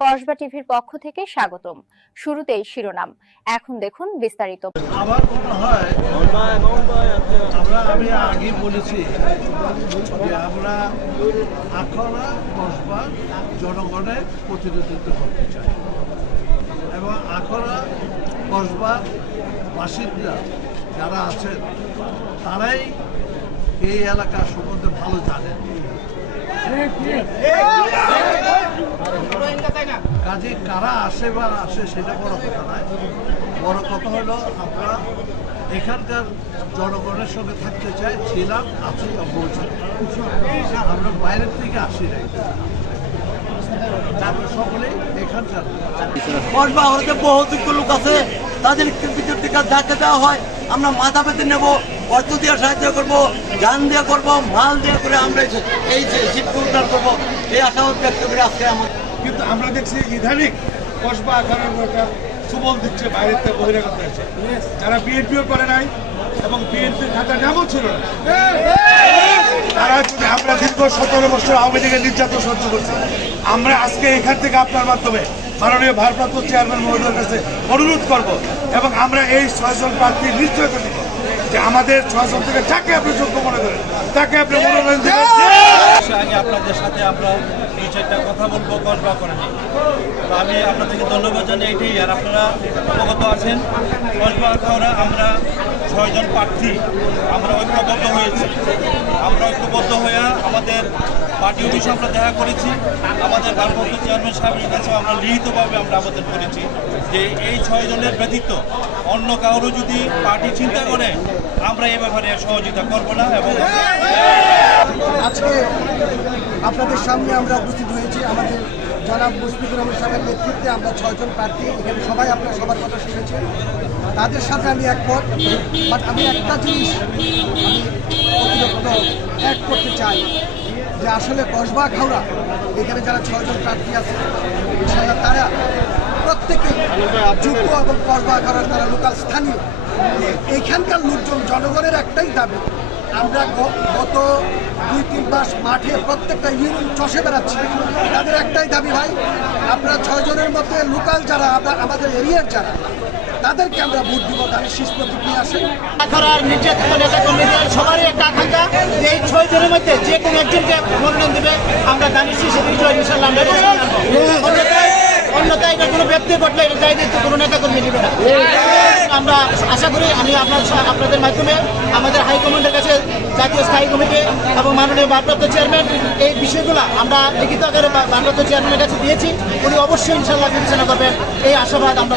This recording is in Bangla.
কসবা টিভির পক্ষ থেকে স্বাগতম। শুরুতেই শিরোনাম। এখন দেখুন বিস্তারিত। আমার মনে হয়, আমরা, আমি আগে বলেছি যে আমরা আখড়া কসবা জনগণের প্রতিনিধিত্ব করতে চাই। এবং আখড়া কসবা বাসিন্দা যারা আছেন, তারাই এই এলাকা সম্বন্ধে ভালো জানেন। কাজে কারা আসে বা আসে সেটা বড় কথা নয়। বড় কথা হলো আমরা এখানকার জনগণের সঙ্গে থাকতে চাই, ছিলাম, আছি আমরা বাইরের থেকে আসি নাই। সকলেই এখানকার লোক আছে, তাদের ভিতর থেকে যাকে দেওয়া হয়, আমরা মাথা পেতে নেব। অর্থ দিয়ে সাহায্য করব গান দিয়ে করব মাল দিয়ে করে আমরা এই- এই যে শিবকে উদ্ধার করব এই আশাবাদ ব্যক্ত করে আজকে আমার কিন্তু আমরা দেখছি ইদানিং কসবা আকারের একটা সুবল দিচ্ছে বাইরের থেকে বহিরাগত হয়েছে যারা বিএনপিও করে নাই এবং বিএনপির খাতা নামও ছিল না। তারা আমরা দীর্ঘ সতেরো বছর আওয়ামী লীগের নির্যাতন সহ্য করছি আমরা আজকে এখান থেকে আপনার মাধ্যমে মাননীয় ভারপ্রাপ্ত চেয়ারম্যান মহোদয়ের কাছে অনুরোধ করব এবং আমরা এই ছয়জন প্রার্থী নিশ্চয়তা দিব যে আমাদের ছয়জন থেকে যাকে আপনি যোগ্য মনে করেন, তাকে আপনি মনোনয়ন দেবেন। আগে আপনাদের সাথে আমরা দুই চারটা কথা বলব কসবা করে আমি আপনাদেরকে ধন্যবাদ জানাই এটাই, আর আপনারা অবগত আছেন কসবা আমরা ছয়জন প্রার্থী, আমরা ঐক্যবদ্ধ হয়েছি। আমরা ঐক্যবদ্ধ হয়ে আমাদের পার্টি অফিসে আমরা দেখা করেছি। আমাদের ভারপ্রাপ্ত চেয়ারম্যান সাহেবের কাছেও আমরা লিখিতভাবে আমরা আবেদন করেছি যে এই ছয়জনের ব্যতীত অন্য কারও যদি পার্টি চিন্তা করে, আমরা এ ব্যাপারে সহযোগিতা করব না এবং আজকে আপনাদের সামনে আমরা উপস্থিত হয়েছি। আমাদের জনাব মুশফিকুর রহমান সাহেবের নেতৃত্বে আমরা ছয়জন প্রার্থী। এখানে সবাই আপনারা সবার কথা শুনেছেন। তাদের সাথে আমি একমত বাট আমি একটা জিনিস আমি অতিরিক্ত অ্যাড করতে চাই, যে আসলে কসবা খাওড়া এখানে যারা ছয়জন প্রার্থী আছে তারা প্রত্যেকে যোগ্য এবং কসবা খাওড়ার তারা লোকাল স্থানীয়, এখানকার লোকজন জনগণের একটাই দাবি, আমরা গত দুই, তিন মাস মাঠে প্রত্যেকটা ইউনিয়ন চষে বেড়াচ্ছি, তাদের একটাই দাবি ভাই আপনারা ছয়জনের মধ্যে লোকাল যারা, আমরা আমাদের এরিয়ার যারা তাদেরকে আমরা ভোট দিব তাদের শীষ প্রতীক নিয়ে আসেন করার নির্যাতিত নেতা কর্মীদের সবারই একটা আকাঙ্ক্ষা। এই ছয় জনের মধ্যে যে কোনো একজনকে মনোনয়ন দেবে আমরা জানিছি সে বিষয়ে ইনশাল্লাহ অন্যথায়- এটা কোনো ব্যক্তি ঘটলে এটা দায়িত্ব কোনো নেতা কর্মী নেবে না। আমরা আশা করি আমি আপনার আপনাদের মাধ্যমে আমাদের হাইকমান্ডের কাছে জাতীয় স্থায়ী কমিটি এবং মাননীয় ভারপ্রাপ্ত চেয়ারম্যান এই বিষয়গুলো আমরা লিখিত আকারে ভারপ্রাপ্ত চেয়ারম্যানের কাছে দিয়েছি। উনি অবশ্যই ইনশাল্লাহ বিবেচনা করবেন। এই আশাবাদ আমরা